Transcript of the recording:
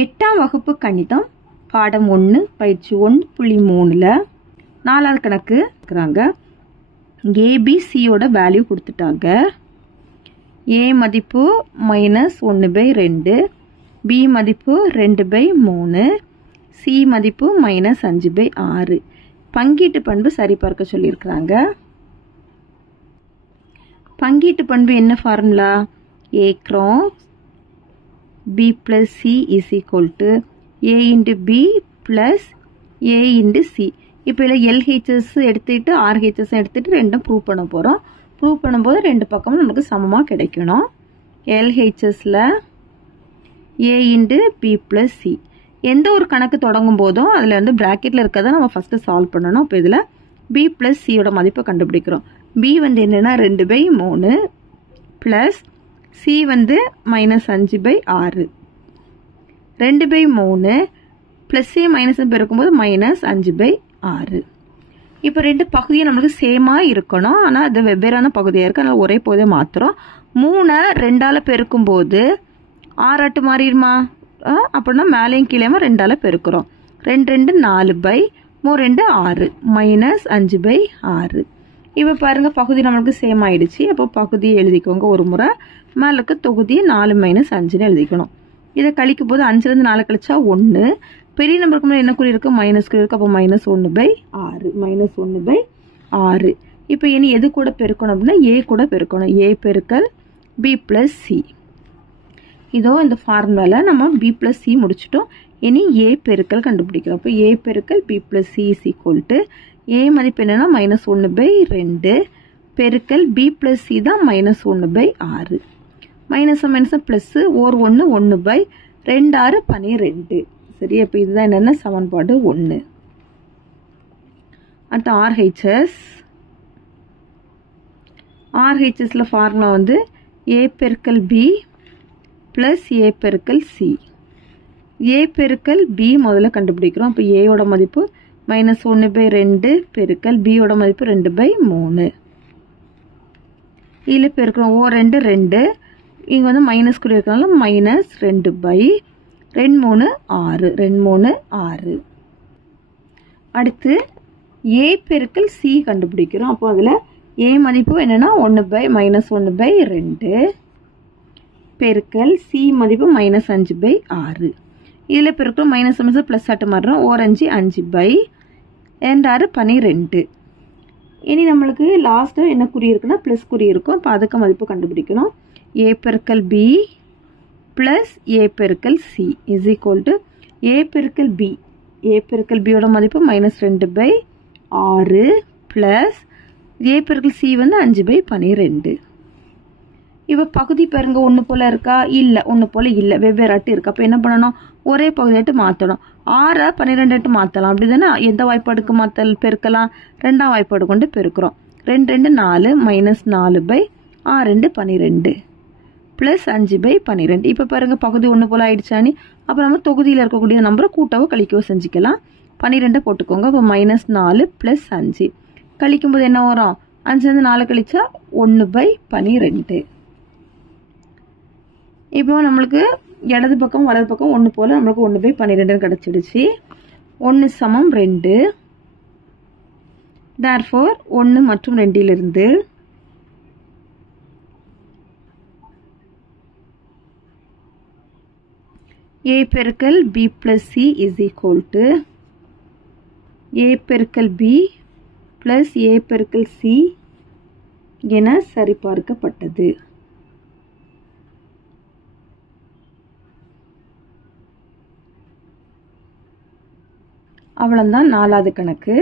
8ஆம் வகுப்பு கணிதம் பாடம் 1 பயிற்சி 1.3ல 4வது கணக்கு இருக்கிறாங்க. ஏபிசியோட வேல்யூ கொடுத்துட்டாங்க. ஏ மதிப்பு -1/2, பி மதிப்பு 2/3, சி மதிப்பு -5/6. பங்கீட்டு பண்பு சரிபார்க்க சொல்லியிருக்கிறாங்க. பங்கீட்டு பண்பு என்ன formula? A cross B plus C is equal to A into B plus A into C. இப்போ இதில் LHS எடுத்துட்டு RHS எடுத்துட்டு ரெண்டும் ப்ரூவ் பண்ண போகிறோம். ப்ரூவ் பண்ணும்போது ரெண்டு பக்கமும் நமக்கு சமமாக கிடைக்கணும். LHSல A into B plus C. எந்த ஒரு கணக்கு தொடங்கும் போதும் அதில் வந்து ப்ராக்கெட்டில் இருக்கிறத நம்ம ஃபஸ்ட்டு சால்வ் பண்ணணும். இப்போ இதில் B plus Cயோட மதிப்பை கண்டுபிடிக்கிறோம். B வந்து என்னென்னா 2/3 ப்ளஸ் C வந்து -5/6. 2/3 ப்ளஸ்ஸே மைனஸும் பெருக்கும்போது -5/6. இப்போ ரெண்டு பகுதியும் நம்மளுக்கு சேமாக இருக்கணும். ஆனால் அது வெவ்வேறான பகுதியாக இருக்குது. அதனால் ஒரே பகுதியை மாற்றுறோம். 3 2ஆல் பெருக்கும்போது 6 மாறிடுமா? அப்படின்னா மேலேயும் கீழேயுமா 2ஆல் பெருக்கிறோம். 2 2 4/3 2 6 -5/6. இப்போ பாருங்கள் பகுதி நம்மளுக்கு சேம் ஆயிடுச்சு. அப்போ பகுதியை எழுதிக்கோங்க ஒரு முறை. மேலே இருக்க தொகுதியை 4 - 5ன்னு எழுதிக்கணும். இதை கழிக்கும் போது 5லேருந்து 4 கழிச்சா 1. பெரிய நம்பருக்கு மேலே என்ன குறி இருக்குது? மைனஸ் குறி இருக்குது. அப்போ -1/6 -1/6. இப்போ இனி எது கூட பெருக்கணும் அப்படின்னா ஏ கூட பெருக்கணும். ஏ பெருக்கல் பி ப்ளஸ் சி. இதோ இந்த ஃபார்முலாவில் நம்ம பி ப்ளஸ் சி முடிச்சிட்டோம். இனி ஏ பெருக்கல் கண்டுபிடிக்கிறோம். அப்போ ஏ பெருக்கல் B plus C is equal to A மதிப்பு என்னென்னா -1/2 பெருக்கல் பி ப்ளஸ் சி தான் -1/6. Minus plus 1 1/2 6 12. சரி, அப்போ இதுதான் என்னென்ன சமன்பாடு 1. அடுத்து ஆர்ஹெச்எஸில் ஃபார்முலா வந்து ஏ பெருக்கல் பி ப்ளஸ் ஏ பெருக்கல் சி. ஏ பெருக்கல் பி முதல்ல கண்டுபிடிக்கிறோம். அப்போ ஏயோட மதிப்பு -1/2 பெருக்கல் பியோட மதிப்பு 2/3. இதில் பெருக்கிறோம். 2 2 இங்கே வந்து மைனஸ் கூட இருக்கிறனால -2/2 3 6 2 3 6. அடுத்து ஏ பெருக்கல் சி கண்டுபிடிக்கிறோம். அப்போ அதில் ஏ மதிப்பு என்னென்னா -1/2 பெருக்கல் சி மதிப்பு -5/6. இதில் பெருக்கிறோம். மைனஸ் ப்ளஸ் ஆட்டு மாறுறோம். 5 5/2 12. இனி நம்மளுக்கு லாஸ்ட்டாக என்ன குறி இருக்குன்னா ப்ளஸ் குறி இருக்கும். அப்போ அதுக்கு மதிப்பு கண்டுபிடிக்கணும். ஏ பெருக்கல் பி ப்ளஸ் ஏ பெருக்கல் C is equal to A பெருக்கல் பி. ஏ பெருக்கல் பியோட மதிப்பு -2/6 ப்ளஸ் ஏ பெருக்கல் சி வந்து 5/12. இப்போ பகுதி பாருங்க ஒன்று போல் இருக்கா? இல்லை, ஒன்று போல் இல்லை, வெவ்வேறாட்டு இருக்குது. அப்போ என்ன பண்ணணும்? ஒரே பகுதியாட்டு மாற்றணும். 6 12 மாற்றலாம். அப்படி தானே எந்த வாய்ப்பாடுக்கு பெருக்கலாம்? 2ஆம் வாய்ப்பாடு கொண்டு பெருக்கிறோம். 2 2 4 -4/6 12 ப்ளஸ் 5/12. இப்போ பாருங்கள் பகுதி ஒன்று போல் ஆயிடுச்சானி. அப்போ நம்ம தொகுதியில் இருக்கக்கூடிய நம்பரை கூட்டவோ கழிக்கவோ செஞ்சுக்கலாம். 12 போட்டுக்கோங்க. அப்போ -4 ப்ளஸ் 5 கழிக்கும்போது என்ன வரும்? 5லேருந்து 4 கழிச்சா 1/12. இப்போ நம்மளுக்கு இடது பக்கம் வலது பக்கம் ஒன்று போல் நம்மளுக்கு 1/12 கிடச்சிடுச்சு. 1 = 2. தேர்ஃபோர் 1 மற்றும் 2லிருந்து ஏ பெருக்கல் B plus C is equal to A பெருக்கல் பி ப்ளஸ் ஏ பெருக்கல் சி என சரிபார்க்கப்பட்டது. அவ்வளோதான் 4வது கணக்கு.